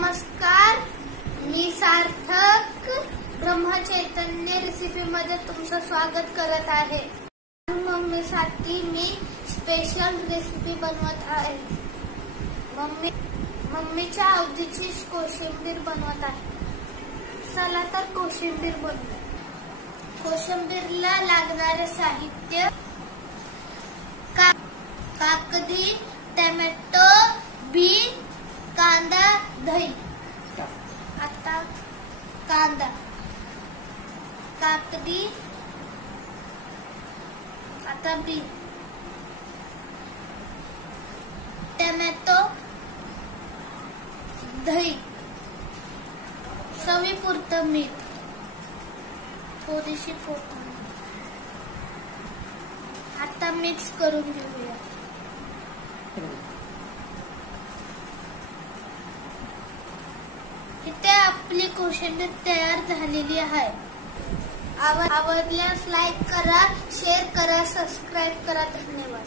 नमस्कार, मी सार्थक ब्रह्मचैतन्य रेसिपी मध्ये तुमचं स्वागत करत आहे। मम्मीसाठी मी स्पेशल रेसिपी बनवत आहे। मम्मीच्या आवडीची कोशिंबीर बनवत आहे। चला तर कोशिंबीर बनवूया। कोशिंबीरला लागणारे साहित्य: काकडी, टोमॅटो, बीट, कांदा, दही। आता कांदा, काकडी, आता बीट, टोमॅटो, दही, चवीपुरतं मीठ, थोडीशी कोथिंबीर। आता मिक्स करून घेऊया। इथे आपली कोशिंबीर तयार झालेली आहे। आवडल्यास लाईक करा, शेअर करा, सबस्क्राईब करा। धन्यवाद।